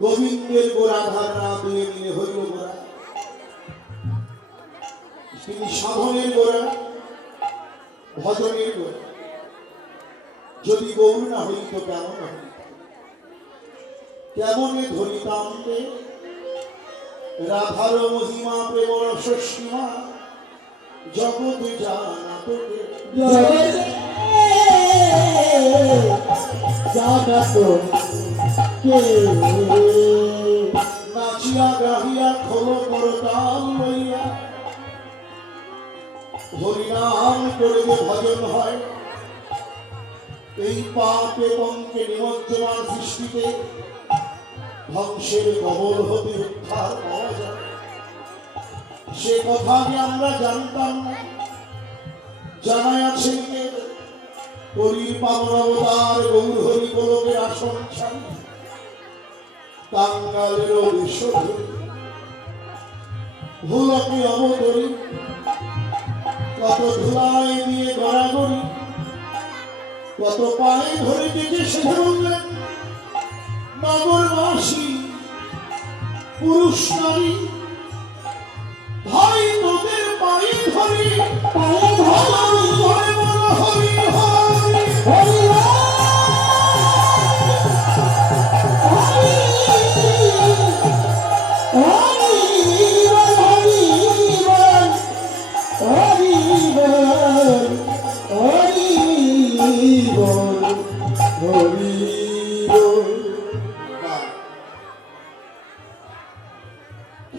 গোবিন্দের গোড়া ধারণা দুয়ে মিলে হইল গোড়া। তিনি সাধনের গোড়া, ভজনের গোড়া। যদি গৌর না হইত কেমন হইত, কেমনে ধরিতাম রে রাধার মহিমা প্রেম রস সীমা, জগৎ জানা তোকে নাচিয়া গাহিয়া খোলো করতাল লইয়া, হরিনাম করে যে ভজন হয়, এই পাপ এবংকে নিমজ্জমান সৃষ্টিতে ধ্বংসের কবল হতে উদ্ধার পাওয়া যায়। সে কথা যে আমরা জানতাম না, জানাই আছে হরির পাবন অবতার গৌর হরি গোলকের আসন ছাড়ি কাঙ্গালের অবশ্য ভুলকে অবতরি, কত ধুলাই দিয়ে গড়াগড়ি, কত পায়ে ধরে যেতে সে বললেন নগরবাসী পুরুষ নারী, ভাই তোদের পায়ে ধরি, পায়ে ধরি হরি হরি হরি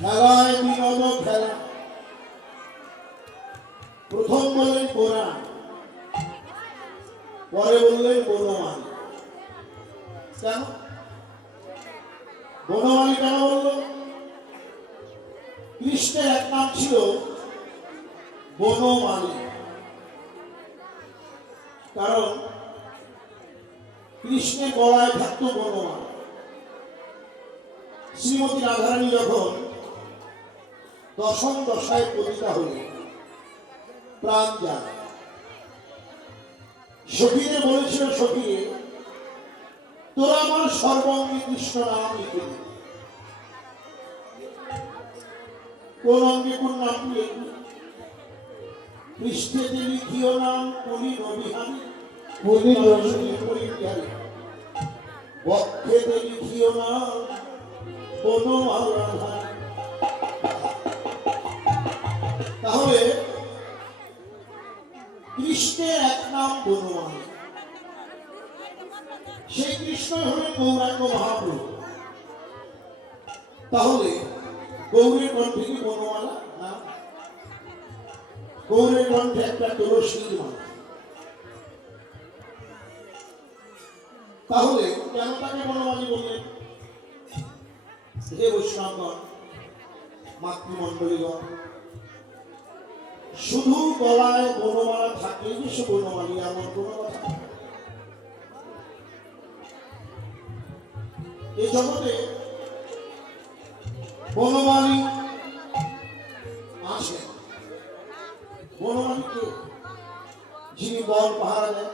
খেলায় বিনোদ খেলা। প্রথম বললেন পুরাণ, পরে বললেন বনমালী। কেন বনমালী কেন বলল? কৃষ্ণের এক নাম ছিল বনমালী, কারণ কৃষ্ণের গলায় থাকতো বনমালা। শ্রীমতী রাধারানী যখন দশম দশায় পতিতা হলেন, প্রাণ যায়, সখীদের বলেছিল, সখী তোরা আমার সর্বাঙ্গে কৃষ্ণ নাম লিখে দিবি। কোন অঙ্গে কোন নাম লিখবি? পৃষ্ঠেতে লিখিও নাম কলি নবিহারি, বক্ষেতে লিখিও নাম বনমালা। তাহলে কৃষ্ণের এক নাম বনমালী, সেই কৃষ্ণ হলেন গৌরাঙ্গ মহাপ্রভু। তাহলে গৌরের কণ্ঠে কি বনমালা না? গৌরের কণ্ঠে একটা তুলসীর মালা। তাহলে কেন তাকে বনমালী বললেন? হে বৈষ্ণবগণ, মাতৃমণ্ডলীগণ, শুধু গলায় বনমালা থাকলে যে সে বনমালী এমন কোন কথা। এই জগতে বনমালী আসে। বনমালী কে? যিনি বন পাহারা দেন,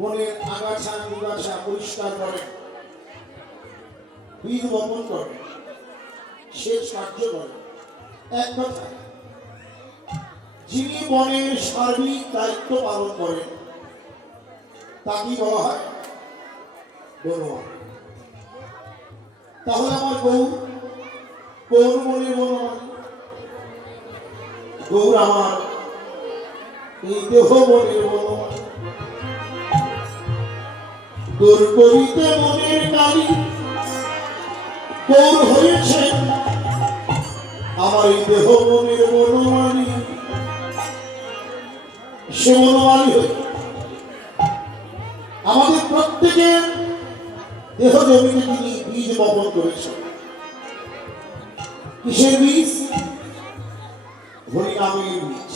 বনের আগাছা নিগাছা পরিষ্কার করেন, বীজ বপন করেন, সেচ কার্য করেন। এক কথা, যিনি বনের সার্বিক দায়িত্ব পালন করেন তাকে বলা হয় বনমালী। তাহলে আমার গৌর কোন বনের বনমালী? গৌর আমার এই দেহ বনের বনমালী। দূর করিতে মনের কালী গৌর হয়েছেন আমার এই দেহ মনের বনমালী। সে বনমালী হয়ে আমাদের প্রত্যেকের দেহ জমিতে তিনি বীজ বপন করেছেন। কিসের বীজ? হরিনামের বীজ।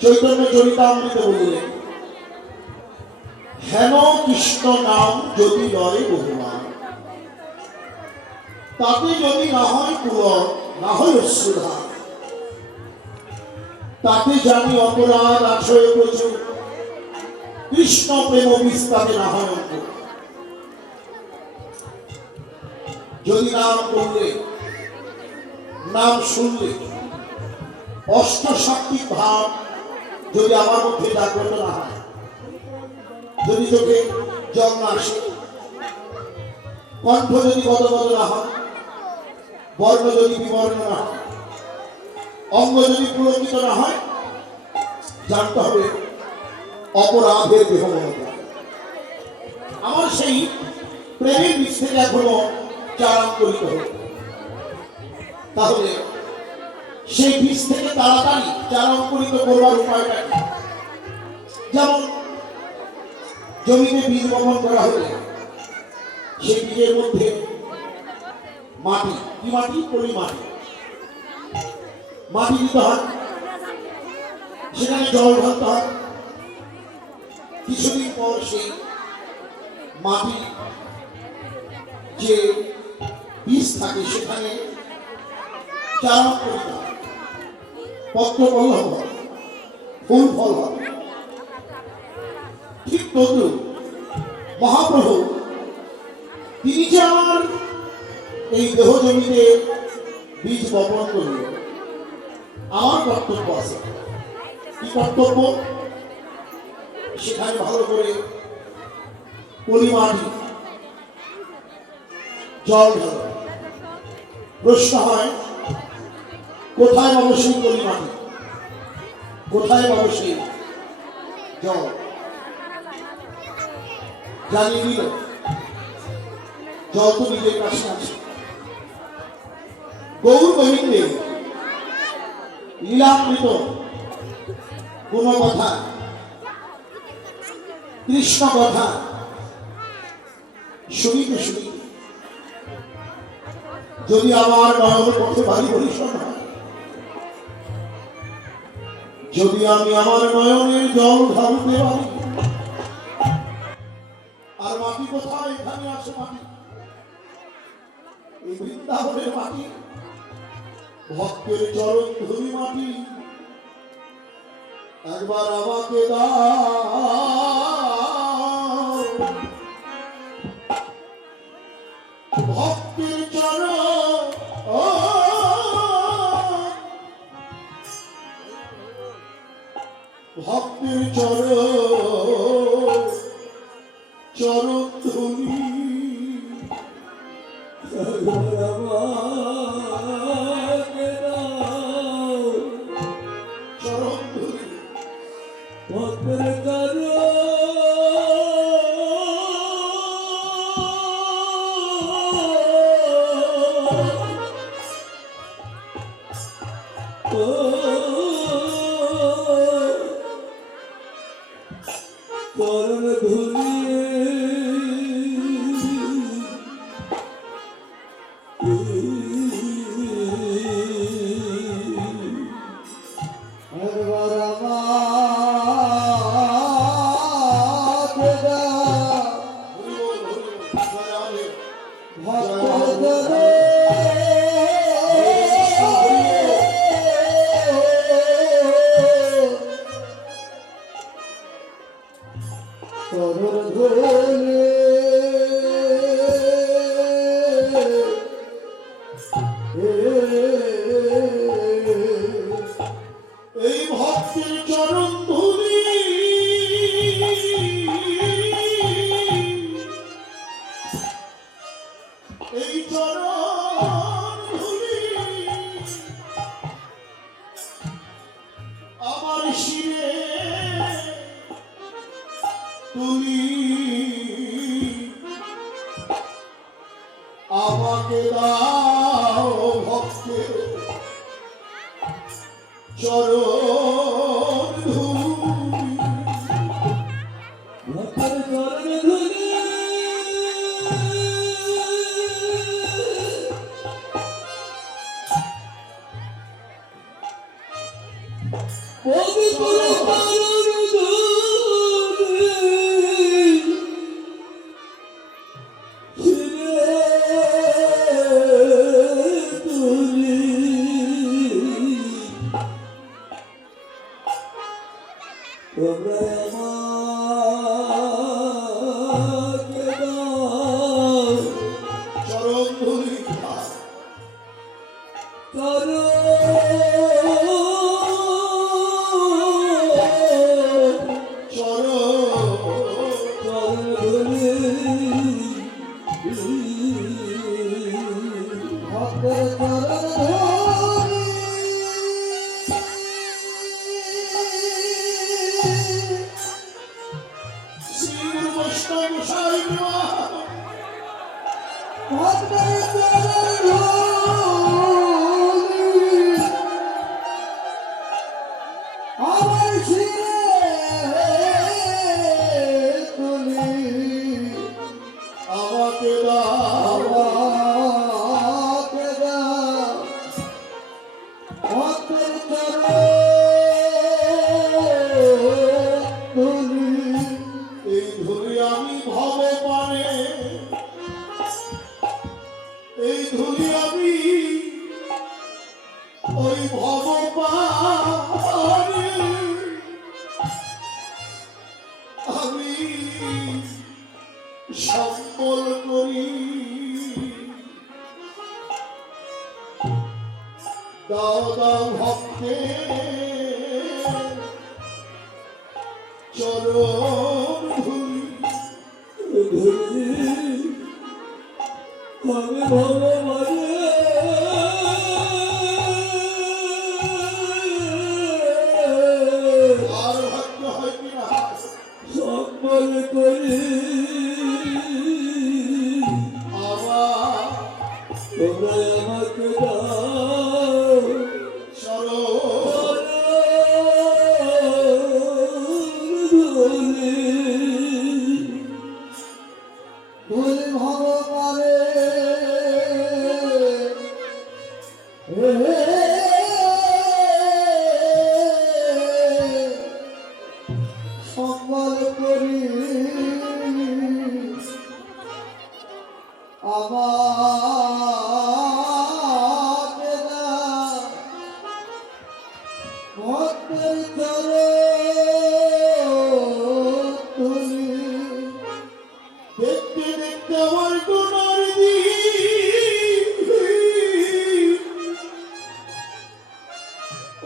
চৈতন্য চরিতামৃতে বললেন, হেন কৃষ্ণ নাম যদি লয় বহুমান, তাতে যদি না হয় পুলক, না হয় অশ্রুধার, তাতে জানি অপরাধ আশ্রয় প্রচুর, কৃষ্ণ প্রেম বিস্তারে না হয় অঙ্ক। যদি নাম করলে, নাম শুনলে অষ্টসাত্ত্বিক ভাব যদি আমার মধ্যে জাগ্রত না হয়, যদি চোখে জল না আসে, কণ্ঠ যদি গদগদ না হয়, বর্ণ যদি বিবর্ণ না হয়, অঙ্গ যদি পুলকিত না হয়, জানতে হবে অপরাধের দেহমনতা। আমার সেই প্রেমের বীজ থেকে এখনো চারাঙ্কুরিত হবে। তাহলে সেই বীজ থেকে তাড়াতাড়ি চারাঙ্কুরিত করবার উপায়টা কি? যেমন জমিতে বীজ বপন করা হলে সেই বীজের মধ্যে মাটি, কি মাটি? পলি মাটি, মাটি দিতে হয়, সেখানে জল ঢালতে হয়। কিছুদিন পর সেই মাটি যে বীজ থাকে সেখানে চারণ করতে হয়, পত্র পল্লব হয়, ফুল ফল হয়। ঠিক তদ্রুপ মহাপ্রভু তিনি যে আমার এই দেহ জমিতে বীজ বপন করল, আমার কর্তব্য আছে। কি কর্তব্য? সেখানে ভালো করে পলি মাটি, জল ঢাল। প্রশ্ন হয়, কোথায় পাবো সেই পলি মাটি, কোথায় পাবো সেই জল? জানিয়ে দিল, জল তো নিজের কাছে আছে। গৌর গোবিন্দের লীলামৃত কোন কথা, কৃষ্ণ কথা শুনিতে শুনিতে যদি আমার নয়ন পথে ভারী পরিশ্রম হয়, যদি আমি আমার নয়নের জল ঢালতে পারি, আর মাটি কোথায়? এখানে আছে মাটি, এই বৃন্দাবনের মাটি, ভক্তের চরণ ধুলি মাটি। একবার আমাকে দাও, ভক্তের চরণ, ভক্তের চরণ, চরণ ধুলি। এই ভক্তের চরণ ধুলি, এই চরণ ধুলি আমার শিরে তুলি। আমাকে দাও ভক্তের চরণ ধুলি, ভক্তের চরণ ধুলি। ভক্তের চরণ ধরি শ্রী বৈষ্ণব সাহিত্য ভক্তের চরণ ধরি আমার শিরে তুলি আমাকে দাও আমাকে দাও ভক্তের চরণ ধরি এই ধুলি আমি ভগবানে এই ধুলি আমি ওই ভগবানে আমি সম্বল করি দাও দাও ভক্তে চরণ ধুলি আমি ভগবানে আর ভাগ্য হয় কিনা সম্বল করি আমার তোমরা আমাকে দাও চরণ ধরি ধরি ভগবানে সম্বল করি আমাকে দাও ভক্তের চরণ ধরি দেখতে দেখতে আমার গুণার দিন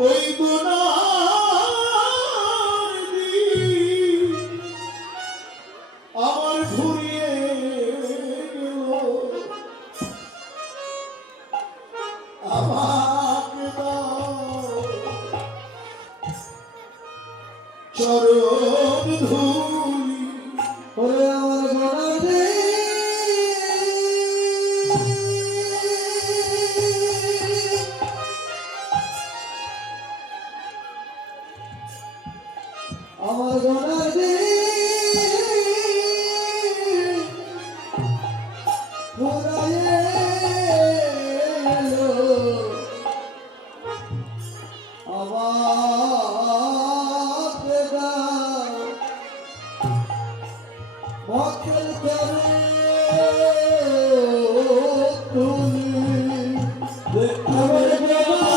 ওই গুণার দিন আমার ঘুরিয়ে গেল আমাকে দাও চরণ ধুলি ওরে আমার গোনা দে আমার গোনা দে পুরায়ে এলো আমাকে দাও ভক্তের চরণ ধরি আমার গোনা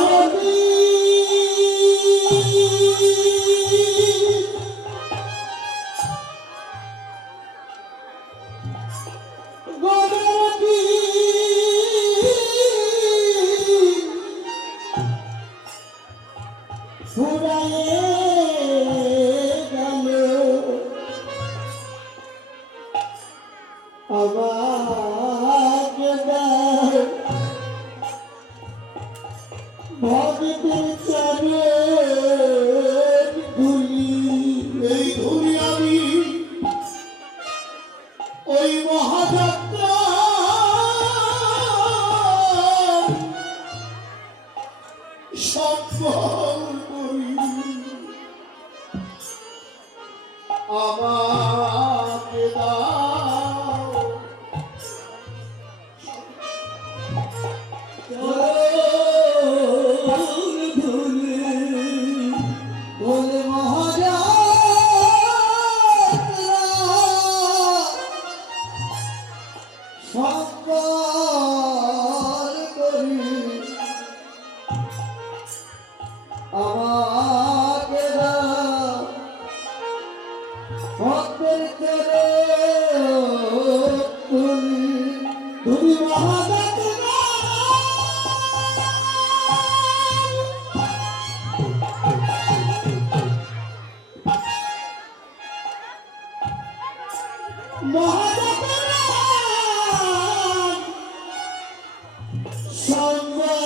গোনাটি ফুরায়ে গেল আমাকে দাও ভক্তের চরণ ধরি এই ধুলি আমি ওই মহাযাত্রা সম্বল করি আমাকে দাও চরণ ধরি বলে মহাযাত্রা সম্বল করি আমাকে দাও ভক্তের চরণ ধরি ধরি মহাযাত্রা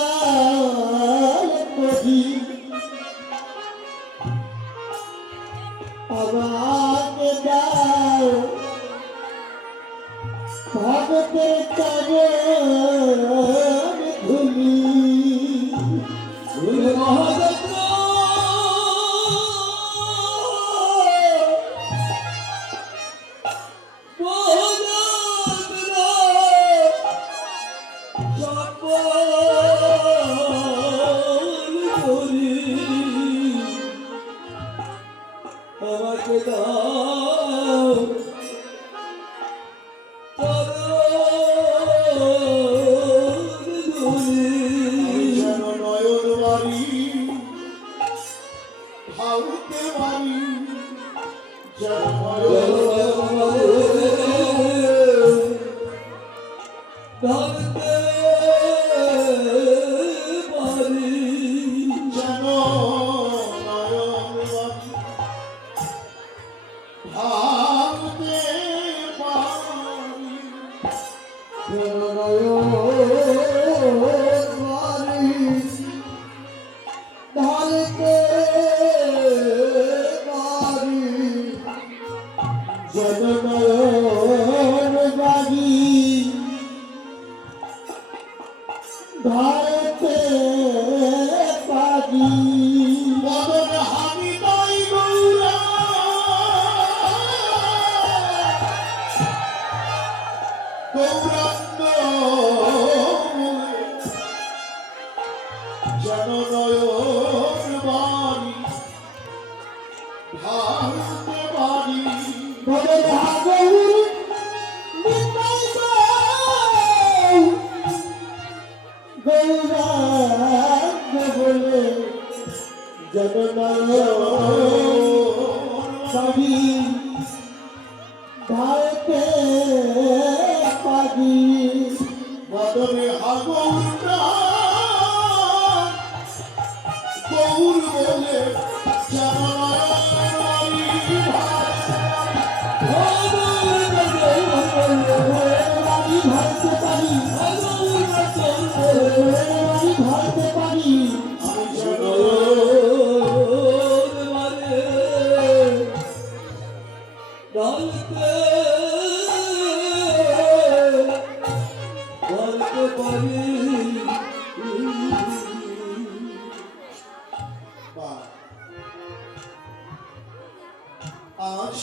সংবাদ করি আমাকে দাও ভগতের চরণ ধুলি মহাযত্ন আমাকে দাও যেন নয়ন বাড়ি ভাউতে বাড়ি যেন যেন নয়ন বাড়ি ভাউতে বাড়ি ঢালতে পারি জননয়ন বাগি ঢালতে পারি মদন হানি তাই গৌরা গৌরাঙ্গ যেন নয়ন বাড়ি ভাঙতে বাড়ি বদল হাগৌর গৌরাঙ্গ বলে জননয়ন বাগি ঢালতে পারি মদনে হাগৌরা গৌর বলে যেন নয়ন বাড়ি ভালতে পারি ভালতে পারি আমি যেন বা আজ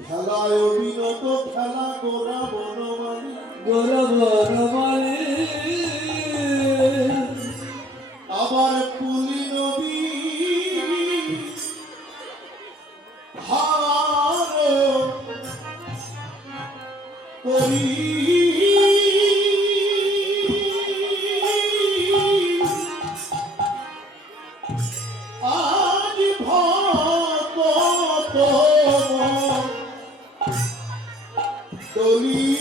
খেলায় অবিনত খেলা গোরা বনমালী আবার পুলি নবী হার করি আজ ভগত দলি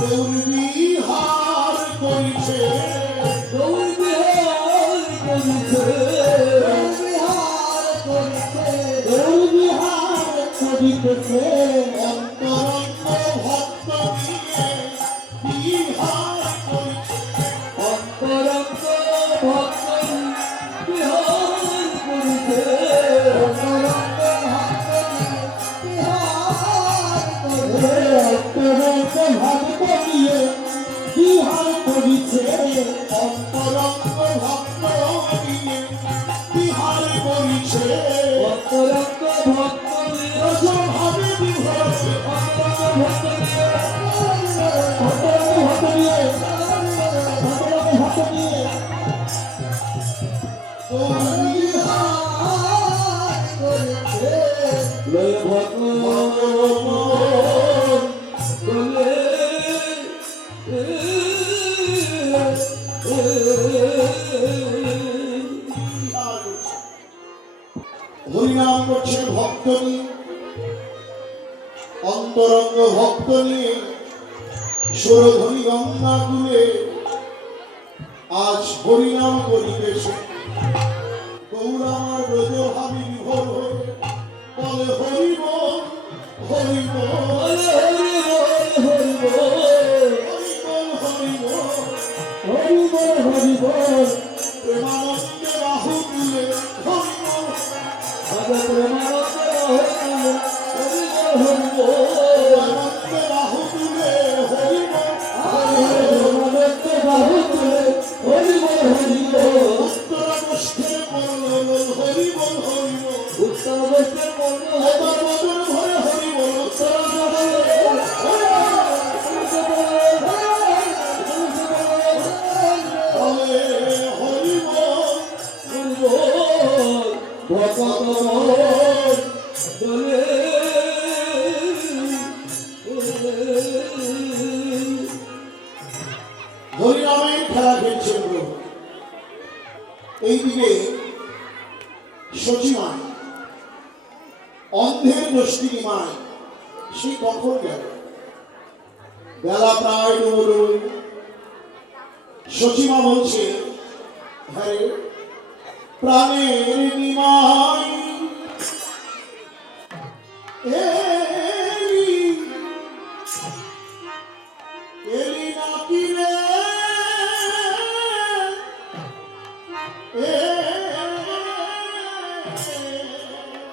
গৌরবিহার করিছে গৌরবিহার করিছে বিহার করিছে দোল বিহার করিতেছে অন্তরঙ্গ ভক্ত নিয়ে বিহার করিছে অন্তরঙ্গ ভক্ত বিহার করিছে অন্তরঙ্গ ভক্ত বিহার করিছে অন্তরঙ্গ ভক্ত নিয়ে বিহার করিছে অন্তরঙ্গ ভক্ত নিয়ে বিহার করিছে অন্তরঙ্গ ভক্ত রজভাবে বিভোরে অন্তরঙ্গ ভক্ত লয় ভগবান বলে হরিনাম করছে ভক্ত নিয়ে অন্তরঙ্গ ভক্ত নিয়ে সুরধ্বনি গঙ্গা কুলে আজ হরিনাম করিতেছে গৌরামার ব্রজভাবী বিভোর হয়ে বলে হরিব হরিব হরিব হরিব হরিব প্রেমানন্দে বাহু তুলে হরিব প্রেমানন্দে বাহু তুলে হরিব উত্তরা গোষ্ঠের বলল হরিব হরিব আমার মদন ভরে হরিব উত্তরা বলে হরিব হরিনামের খেলা খেলছেন প্রভু এইদিকে সচিমায় অন্ধের দোষী মায় সে কখন গেল বেলা প্রায় ডুবো সচিমা বলছে হ্যাঁ প্রাণের নিমাই এলি এলি নাকি রে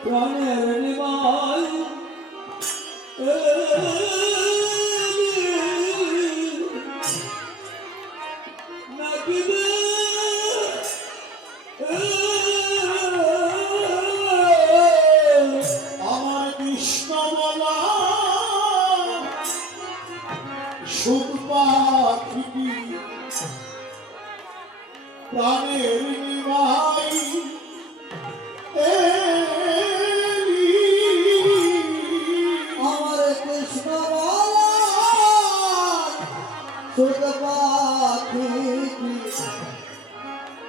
প্রাণের নিমাই আমার কৃষ্ণ বলা সুখ পাখি প্রাণের নিমাই আমার কৃষ্ণ সুখ পাখি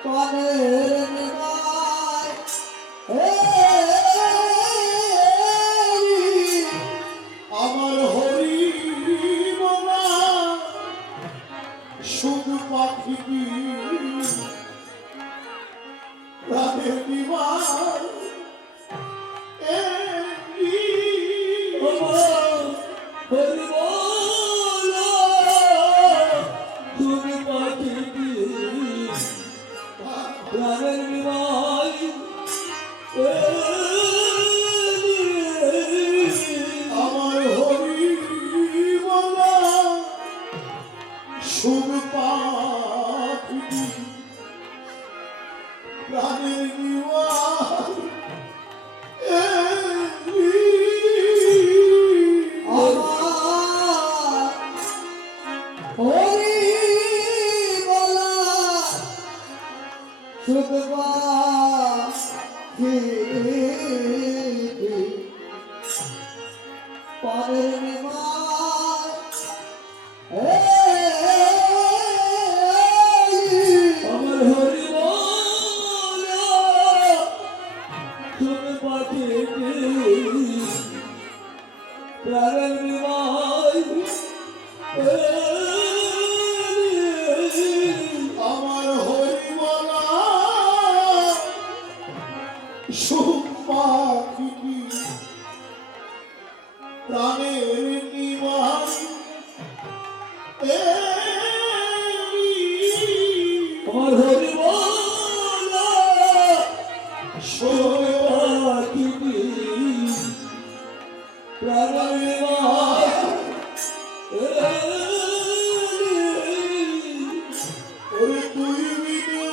পানের নিমায় আমার হরি বলা সুখ পাখি প্রাণের নিমাই আমার হরি বলা সুখ পাখি প্রাণের নিমাই হরি বলা সুখ পাখি পানের নিমায় আমার হরি বলা তুমি পাখি প্রাণের নিমাই আমার হরি বলা সুখ পাখিটি প্রাণের নিবাস আমার হরি বল পাখিটি প্রাণের নিবাস ওরে তুই বিনে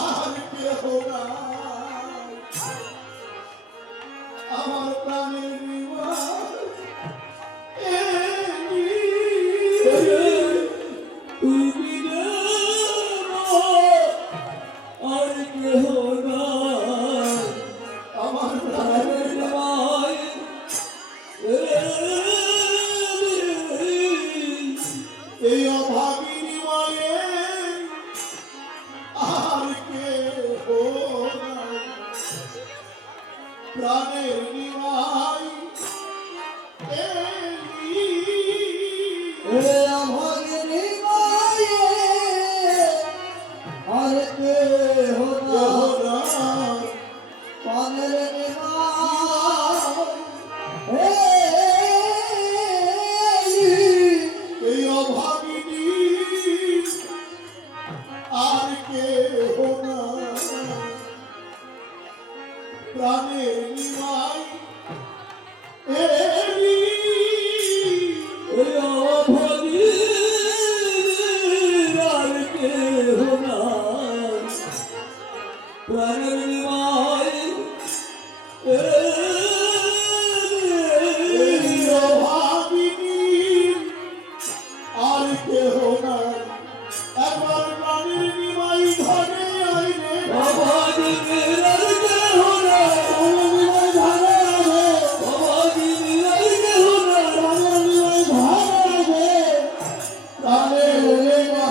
আর কেহ নাই আমার প্রাণের নিবাস তুই বিনে আর কেহ নাই আমার প্রাণের নিবাস এই অভাগিনী মায়ে আর কেহ নাই প্রাণের নিবাই অভাগিনী মায়ে আর কেহ নাই প্রাণের নিবাই এই অভাগিনী আর কেহ নাই প্রাণের নিবাই ওই অভাগী আর কেহ নাই প্রাণের নিবাস অভাগিনী আর কেহ নাই একবার প্রাণের নিবাই ঘরে আইলে অভাগী আর কেহ নাই অভাগী আর কেহ নাই প্রাণের নিবাই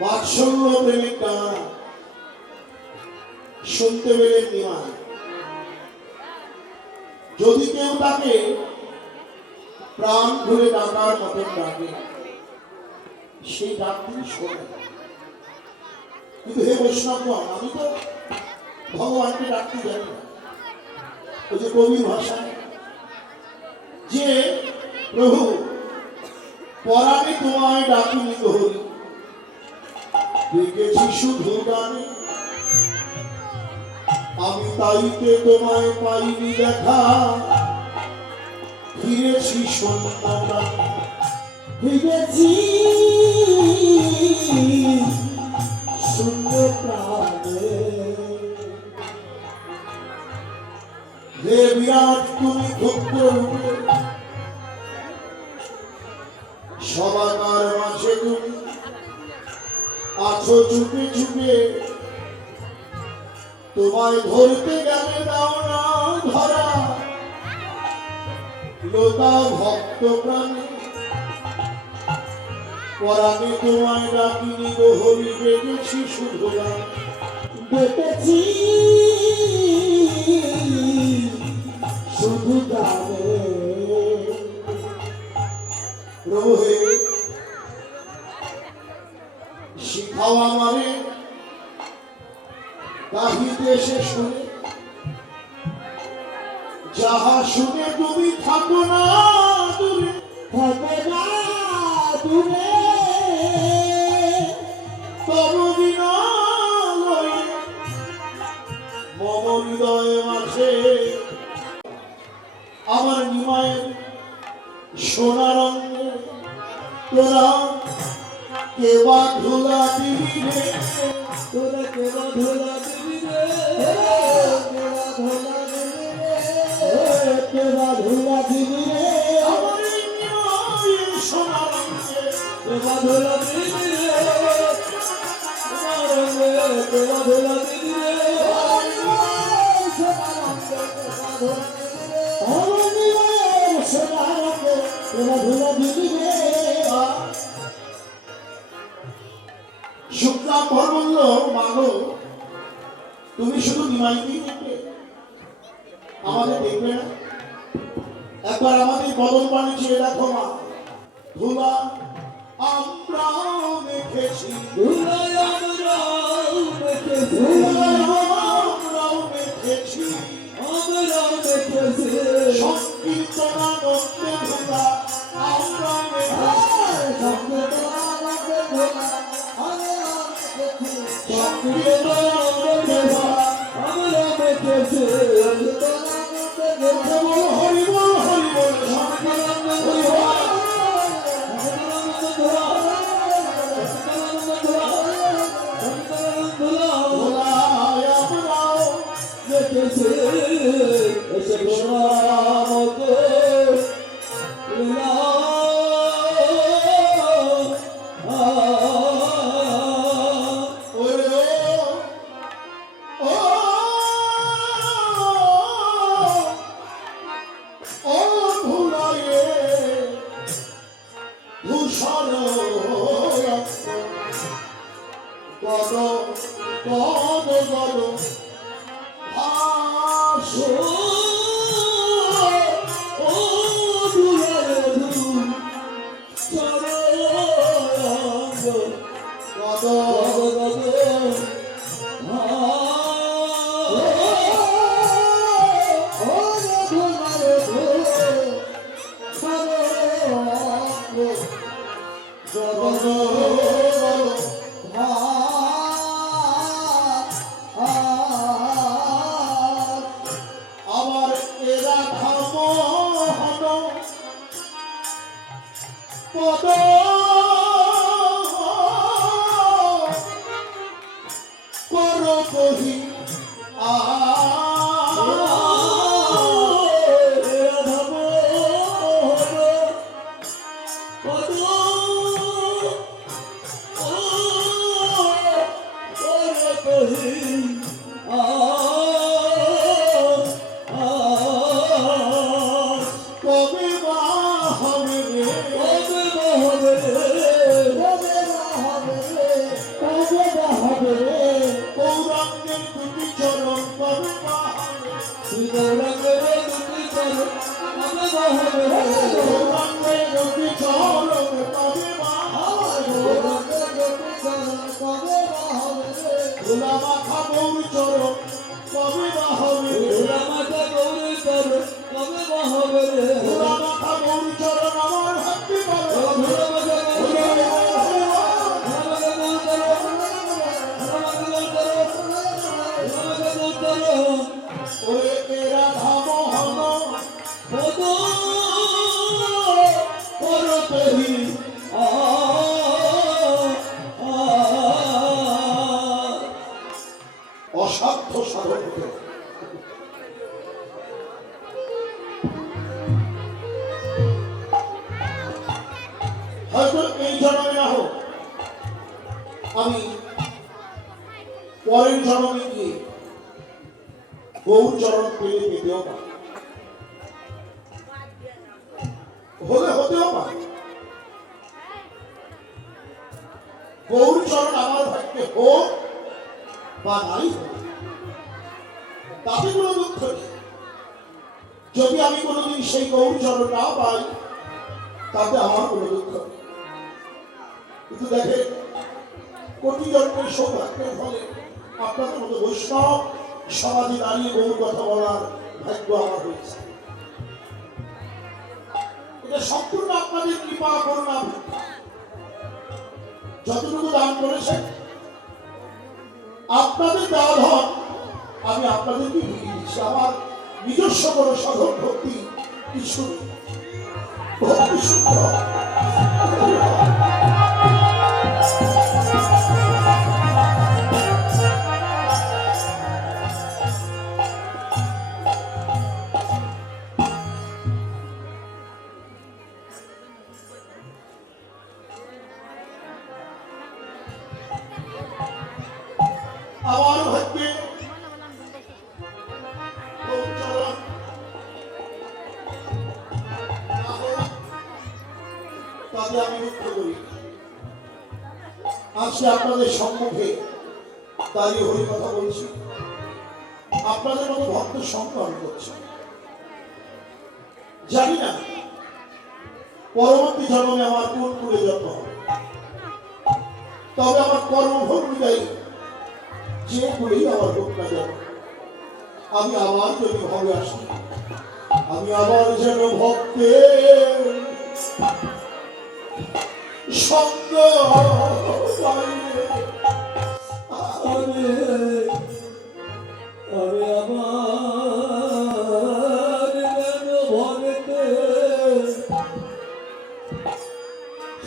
বাৎসল্য প্রেমিক গান শুনতে পেলেন নিমাই যদি কেউ তাকে প্রাণ ভরে ডাকার মতন ডাকে সেই ডাক তিনি শোনেন কিন্তু হে বৈষ্ণবগণ আমি তো ভগবানকে ডাকতে জানি না ওই যে কবির ভাষায় যে প্রভু পরাণে তোমায় ডাকিনি হরি দেখেছি শুধু গানে আমি তাইতে তোমায় পাইনি দেখা ফিরেছি সন্ধ্যা ফিরেছি শূন্য প্রাণে হে বিরাট তুমি ক্ষুদ্র রূপে সবাকার মাঝে তুমি আছো চুপে চুপে তোমায় ধরতে গেলে দাও না ধরা লোতা ভক্ত প্রাণে পরাণে তোমায় ডাকিনি গো হরি বেগেছি শুধু গান দেখেছি শুধু গানে প্রভু হে শিখাও আমারে গাহিতে সে শুনে যাহা শুনে তুমি থাকো না দূরে থাকে না দূরে তব বিনয় মম হৃদয় মাঝে আমার নিমায়ের সোনা রঙে তোরা কেবা ধুলা দিবি রে তোরা কেবা ধোলা দিবি রে কেবা ধুলা দিবি রে আমার নিমায়ের সোনা রঙে কেবা ধোলা দিবি রে কেবা ধোলা দিবি রে শুক্রাম্বর বলল, মাগো তুমি শুধু নিমাইকেই দেখবে, আমাদের দেখবে না? একবার আমাদের বদন পানি ছেড়ে দেখো মা। ধুলা আমরাও দেখেছি, ধুলায় আমরাও দেখেছি, আমরাও দেখেছি, আমরাও দেখেছি, সংকীর্তনানন্দে ধুলা আমরাও দেখেছি, সংকীর্তনানন্দে ধুলা আমরাও দেখেছি, হরিবল হরিবল হরিবল। ধুলায় আমরাও দেখেছি এসে গোলামত ওরে ও ও ধুলায়ে ধূসর গদ গদ গদ ভাসো গদ গদ আমার এরা ধামহন পদ কর কহি কবে বা হবে রে গৌরাঙ্গের দুটি চরণ কবে বা হবে, গৌরাঙ্গের দুটি চরণ কবে বা হবে, ধুলা মাথা গৌর চরণ কবে বা হবে, ধুলা মাথা গৌর চরণ আমার হাতে পাবে। ওরে এরা ধামহন কর কহি অসাধ্য সাধন হতে হয়তো এই জন্মে না হোক, আমি পরের জন্মে গিয়ে গৌর চরণ পেলে পেতেও পারি, হলে হতেও পারে। গৌর চরণ আমার ভাগ্যে হোক বা নাই হোক, তাতে কোনো দুঃখ নেই। যদি আমি কোনোদিন সেই গৌর চরণ না পাই, তাতে আমার কোনো দুঃখ নেই। কিন্তু দেখে কোটি জন্মের সৌভাগ্যের ফলে আপনাদের মতো বৈষ্ণব সমাজে দাঁড়িয়ে গৌর কথা বলার ভাগ্য আমার হয়েছে। এটা সম্পূর্ণ আপনাদের কৃপা করুণা। যতটুকু দান করেছেন আপনাদের দেওয়া ধন আমি আপনাদেরকে দিয়ে দিচ্ছি। আমার নিজস্ব কোনো সাধন ভক্তি কিছু নেই। ভক্তি শুদ্ধ। আমার ভাগ্যে তাতে আমি দুঃখ করি। আজকে আপনাদের সম্মুখে দাঁড়িয়ে হরি কথা বলছি, আপনাদের মতো ভক্ত সঙ্গ আমি করছি। জানি না পরবর্তী জন্মে আমার কোন কুলে জন্ম হবে, তবে আমার কর্মফল অনুযায়ী যে কুলেই আমার হোক না যেন, আমি আবার যদি ভাবে আসি, আমি আবার যেন ভক্তের সঙ্গ পাই। আমি আমার যেন ভক্তের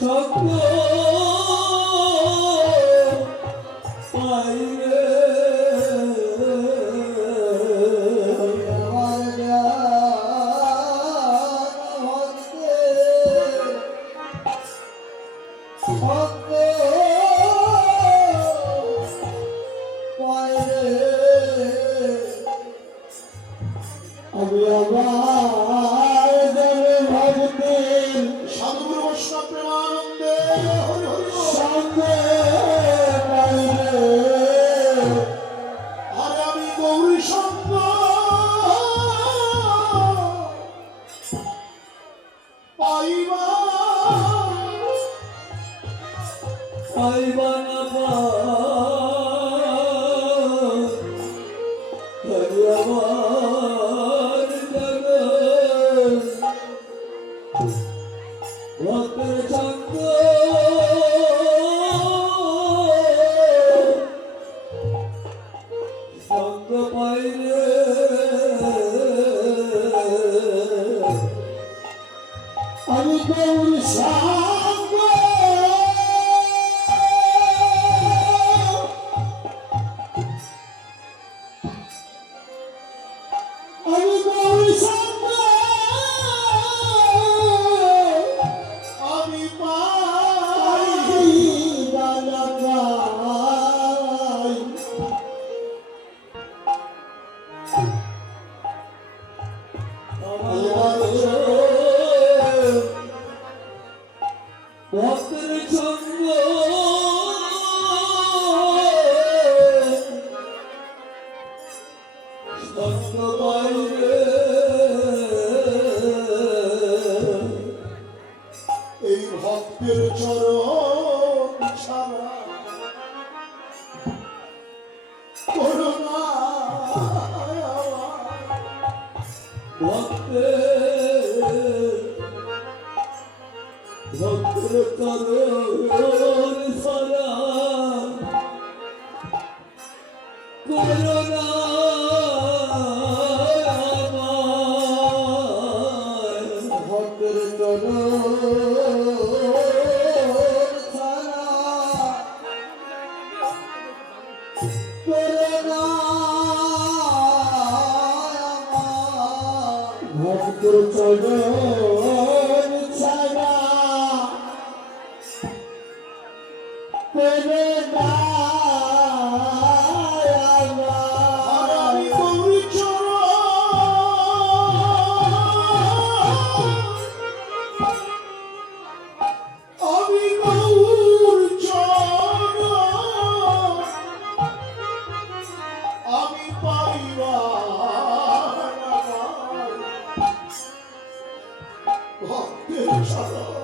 সঙ্গ পাই রে। আমি আবার যাবে ভক্তের সাধুগুরু বৈষ্ণব প্রেমানন্দে হরি হরি বল। সঙ্গে পাইবে। আরে আমি গৌরী সঙ্গ পাইবা পাইবা না পাই আমার যেন ভক্তের সঙ্গ সঙ্গ পাই রে। আমি গৌর সঙ্গ আমি গৌর সঙ্গ আমি পাই পাইবা না পাই। ভক্তের সঙ্গ সঙ্গ পাই রে। এই ভক্তের চরণ ছাড়া করুণা ভক্তের চরণ ছাড়া করুণা আমায়। ভক্তের চরণ ছাড়া করুণা আমার। ভক্তের চরণ ছাড়া করুণা আর আমি আমার। গৌরী চরণ আমি গৌর চরণ আমি পাইবা না পাই। ভক্তের চরণ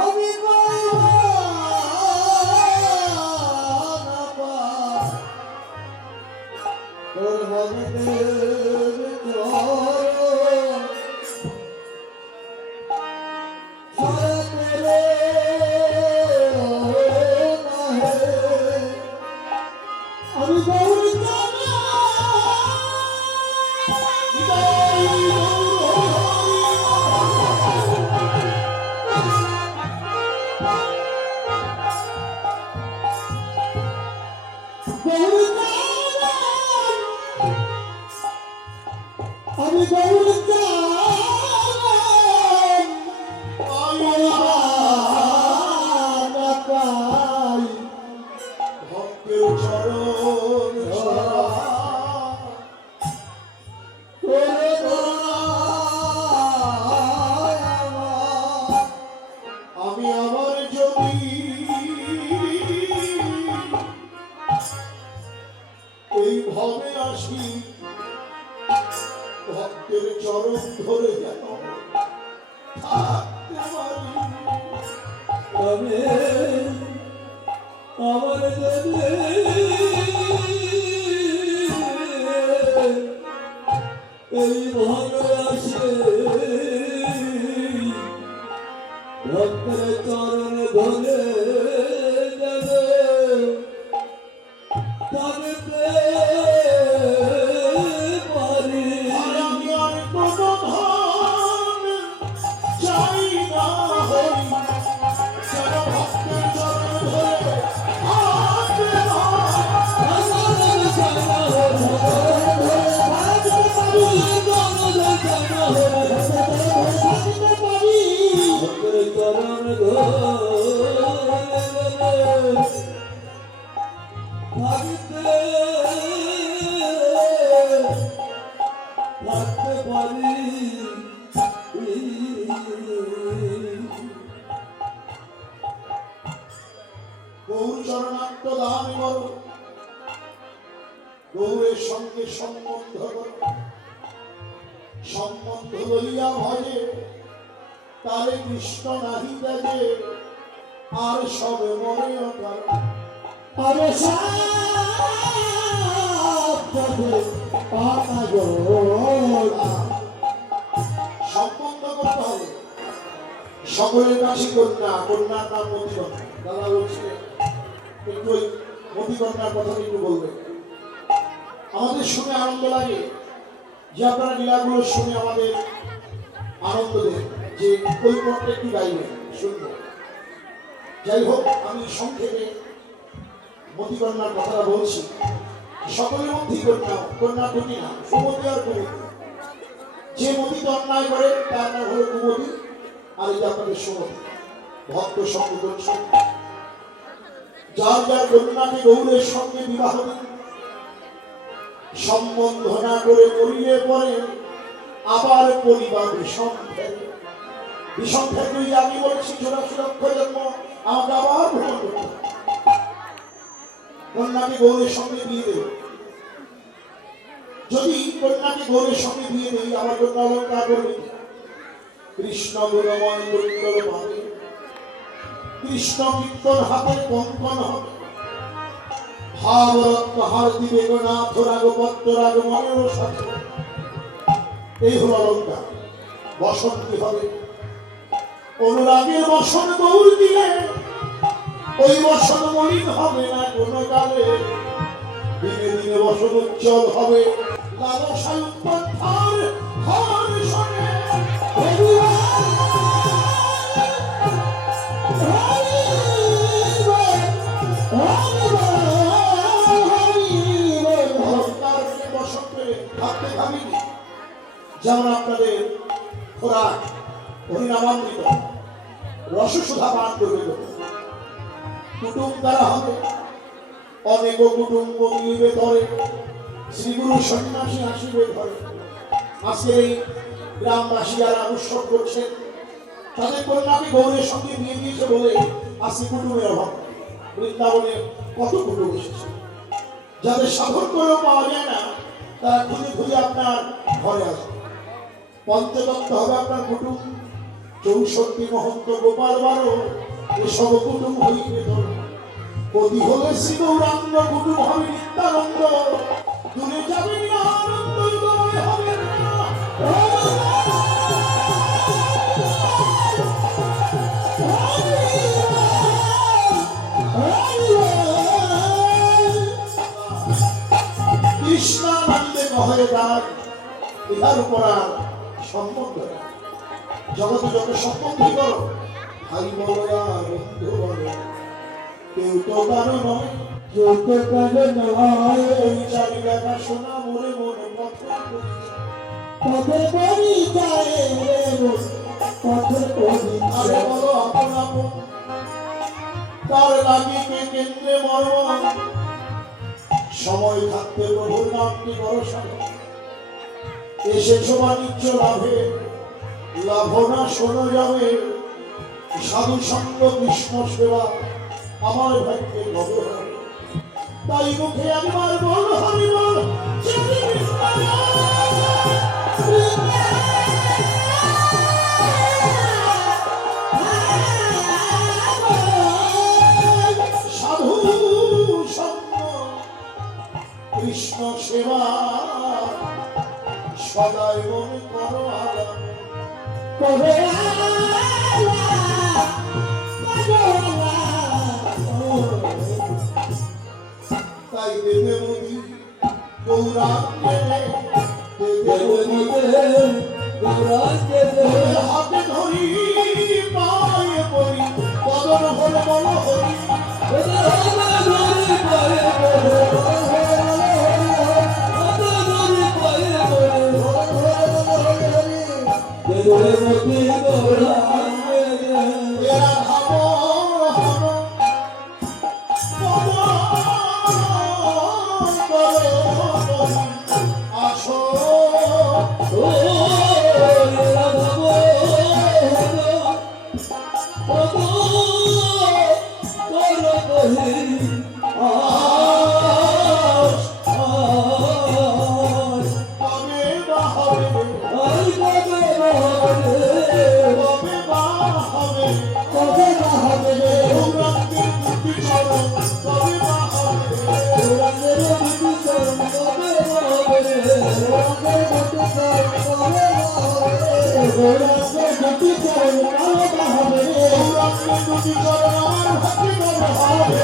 আমি আমি গৌর জানা আমি গৌর পাই ভক্তের চরণ ছাড়া আমি আমার যদি এই ভাবে আসি ভক্তের চরণ ধরে যেন থাকতে পারি। আমি আমার জন্য এই ভালো আসে ভক্তের চরণ ধরে যাবে থাকতে পারি। আর আমি আর কোনো ধন চাই না হই, যেন ভক্তের চরণ ধরে থাকতে পারি। গৌর চরণাত্ম দান করো, গৌরের সঙ্গে সম্বন্ধ করো, সম্বন্ধ লইয়া ভজে তারে কৃষ্ণ নাহি ত্যাজে, আর সবে মরে অকাল। আরে সাপে পাতা গো সম্বন্ধ করতে হবে সকলের কাছে। কন্যা, কন্যার নাম মতিকন্যা। দাদা বলছে একটু ওই মতিকন্যার কথা একটু বলবে। আমাদের শুনে আনন্দ লাগে যে আপনারা লীলাগুলো শুনে আমাদের আনন্দ দেন, যে ওই পথটা একটু গাইবেন, শুনবো। যাই হোক, আমি সংক্ষেপে মতিকন্যার কথাটা বলছি। সকলের মধ্যেই কন্যা, কন্যা দুটি না, সুমতি আর কুমতি। যে মতি অন্যায় করে তার নাম হলো কুমতি, আর এই আপনাদের সুমতি। ভক্ত সঙ্গ করছে, যার যার কন্যাকে গৌরের সঙ্গে বিবাহ দিন, সম্বন্ধ না করে মরিলে পরে আবার পরিবার বিষম ফেলে। বিষম ফেলে আমি বলছি 84 লক্ষ জন্ম আমাকে আবার ভ্রমণ করতে হবে। কন্যাকে গৌরের সঙ্গে বিয়ে দেব, যদি কন্যাকে গৌরের সঙ্গে বিয়ে দেই আমার কন্যা অলঙ্কার করবে কৃষ্ণ গুণময় কুণ্ডল পাবে, কৃষ্ণ কীর্তন হাতে কঙ্কন হবে, ভাবরত্ন হার দিবে নাথ রাগপত্র রাগ মনের সাথে। এই হল অলঙ্কার। বসন কি হবে? অনুরাগের বসন গৌর দিলে ওই বসন মলিন হবে না কোনো কালে। দিনে দিনে বসন উজ্জ্বল হবে, লালসায় উৎপন্থার হর শোনে। যেমন আপনাদের খোরাক হরিনামামৃত রসসুধা পান করবে, কুটুম দ্বারা হবে অনেক কুটুম্ব মিলিবে ধরে, শ্রীগুরু সন্ন্যাসী আসিবে ধরে। আজকে এই গ্রামবাসী যারা উৎসব করছেন তাদের কন্যাকে গৌরের সঙ্গে বিয়ে দিয়েছে বলে আজকে কুটুমের অভাব। বৃন্দাবনে কত কুটুম এসেছে, যাদের সাধন করেও পাওয়া যায় না, তারা খুঁজে খুঁজে আপনার ঘরে আসবে। পঞ্চদত্ত হবে আপনার কুটুম, 64 মহন্ত গোপাল 12 এসব কুটুম হইবে ধরে। কদি হলে শ্রী গৌরাঙ্গ কুটুম হবে নিত্যানন্দ, দূরে যাবে না আনন্দ উদয় হবে না। হয়ে দাঁড়ায় ইহার উপর আর সম্বন্ধ নেই। জগতে যত সম্বন্ধই করো, ভাই বলো আর বন্ধু বলো, কেউ তো কারো নয়। কেউ তো কারো নয়। ওই চারি দেখা শোনা মনে মনে পথের পরিচয় রে মন, পথের আরে পরিচয়। বলো আপন আপন, তার লাগিতে কেন্দ্রে মরণ। সময় থাকতে প্রভুর নামটি করো সাধন। এসেছো বাণিজ্য লাভে, লাভনা শোনো যাবে। সাধু সঙ্গ কৃষ্ণ সেবা আমার ভাগ্যে কবে হবে। তাই মুখে একবার বল হরি বল, জয় সাধু সঙ্গ কৃষ্ণ সেবা সদাই মনে করো আলাপ। করে তাই দেবে মুদি গৌরাঙ্গে হাতে ধরি পায়ে পড়ি, বদন হলে বলো হরি। এরা ভাবো হনো, বদন করো হরি। আসো কবে বা হবে, কবে বা হবে। কবে না হবে রে গৌরাঙ্গের দুটি চরণ কবে বা হবে। গৌরাঙ্গের দুটি চরণ কবে না হবে রে গৌরাঙ্গের দুটি চরণ কবে না হবে রে গৌরাঙ্গের দুটি চরণ কবে না হবে রে গৌরাঙ্গের দুটি চরণ আমার ভাগ্যে কবে হবে।